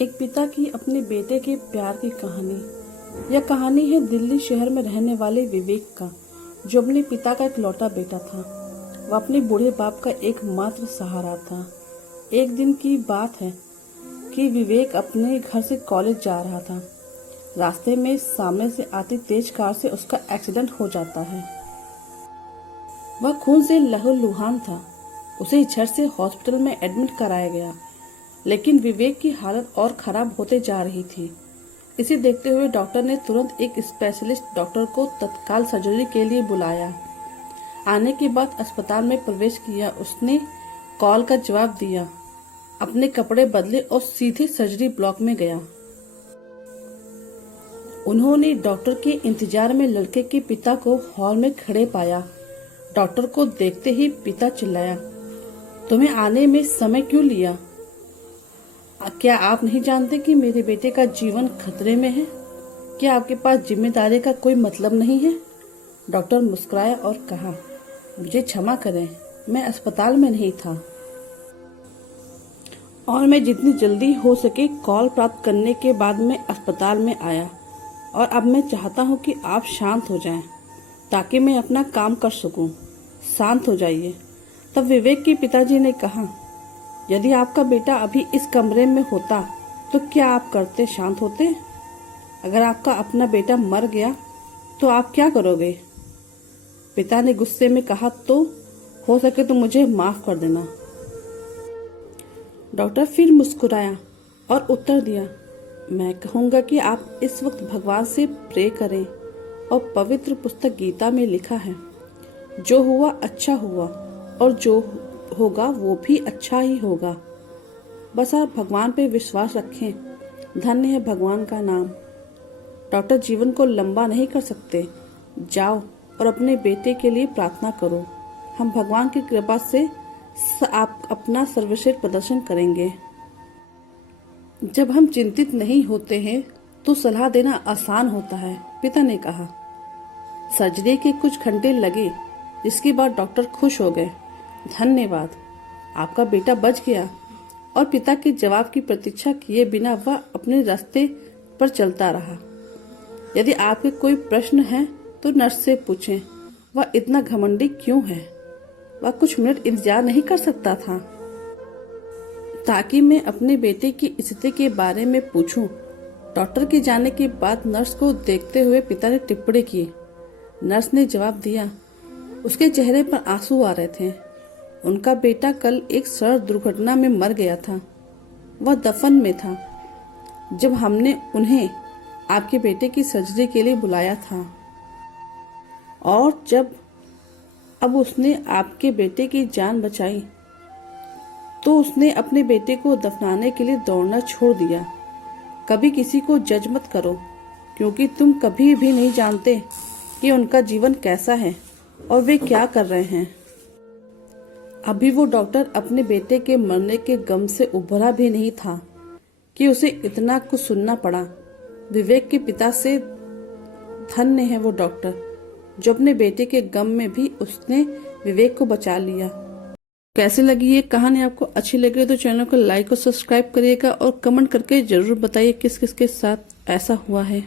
एक पिता की अपने बेटे के प्यार की कहानी। यह कहानी है दिल्ली शहर में रहने वाले विवेक का, जो अपने पिता का इकलौता बेटा था। वह अपने बूढ़े बाप का एकमात्र सहारा था। एक दिन की बात है कि विवेक अपने घर से कॉलेज जा रहा था। रास्ते में सामने से आती तेज कार से उसका एक्सीडेंट हो जाता है। वह खून से लहूलुहान था। उसे झट से हॉस्पिटल में एडमिट कराया गया, लेकिन विवेक की हालत और खराब होते जा रही थी। इसे देखते हुए डॉक्टर ने तुरंत एक स्पेशलिस्ट डॉक्टर को तत्काल सर्जरी के लिए बुलाया। आने के बाद अस्पताल में प्रवेश किया। उसने कॉल का जवाब दिया, अपने कपड़े बदले और सीधे सर्जरी ब्लॉक में गया। उन्होंने डॉक्टर के इंतजार में लड़के के पिता को हॉल में खड़े पाया। डॉक्टर को देखते ही पिता चिल्लाया, तुम्हें आने में समय क्यों लिया? क्या आप नहीं जानते कि मेरे बेटे का जीवन खतरे में है? क्या आपके पास जिम्मेदारी का कोई मतलब नहीं है? डॉक्टर मुस्कुराया और कहा, मुझे क्षमा करें, मैं अस्पताल में नहीं था और मैं जितनी जल्दी हो सके कॉल प्राप्त करने के बाद मैं अस्पताल में आया, और अब मैं चाहता हूं कि आप शांत हो जाएं ताकि मैं अपना काम कर सकूं। शांत हो जाइए। तब विवेक के पिताजी ने कहा, यदि आपका बेटा अभी इस कमरे में होता तो क्या आप करते? शांत होते? अगर आपका अपना बेटा मर गया तो आप क्या करोगे? पिता ने गुस्से में कहा, तो हो सके तो मुझे माफ कर देना। डॉक्टर फिर मुस्कुराया और उत्तर दिया, मैं कहूंगा कि आप इस वक्त भगवान से प्रे करें, और पवित्र पुस्तक गीता में लिखा है, जो हुआ अच्छा हुआ और जो होगा वो भी अच्छा ही होगा। बस आप भगवान पे विश्वास रखें। धन्य है भगवान का नाम। डॉक्टर जीवन को लंबा नहीं कर सकते। जाओ और अपने बेटे के लिए प्रार्थना करो। हम भगवान की कृपा से आप अपना सर्वश्रेष्ठ प्रदर्शन करेंगे। जब हम चिंतित नहीं होते हैं तो सलाह देना आसान होता है, पिता ने कहा। सर्जरी के कुछ घंटे लगे, जिसके बाद डॉक्टर खुश हो गए। धन्यवाद, आपका बेटा बच गया। और पिता के जवाब की प्रतीक्षा किए बिना वह अपने रास्ते पर चलता रहा। यदि आपके कोई प्रश्न है तो नर्स से पूछें, वह इतना घमंडी क्यों है? वह कुछ मिनट इंतजार नहीं कर सकता था ताकि मैं अपने बेटे की स्थिति के बारे में पूछूं। डॉक्टर के जाने के बाद नर्स को देखते हुए पिता ने टिप्पणी की। नर्स ने जवाब दिया, उसके चेहरे पर आंसू आ रहे थे। उनका बेटा कल एक सड़क दुर्घटना में मर गया था। वह दफन में था जब हमने उन्हें आपके बेटे की सर्जरी के लिए बुलाया था, और जब अब उसने आपके बेटे की जान बचाई तो उसने अपने बेटे को दफनाने के लिए दौड़ना छोड़ दिया। कभी किसी को जज मत करो, क्योंकि तुम कभी भी नहीं जानते कि उनका जीवन कैसा है और वे क्या कर रहे हैं। अभी वो डॉक्टर अपने बेटे के मरने के गम से उभरा भी नहीं था कि उसे इतना कुछ सुनना पड़ा विवेक के पिता से। धन्य है वो डॉक्टर जो अपने बेटे के गम में भी उसने विवेक को बचा लिया। कैसी लगी ये कहानी? आपको अच्छी लगी तो चैनल को लाइक और सब्सक्राइब करिएगा, और कमेंट करके जरूर बताइए किस किस के साथ ऐसा हुआ है।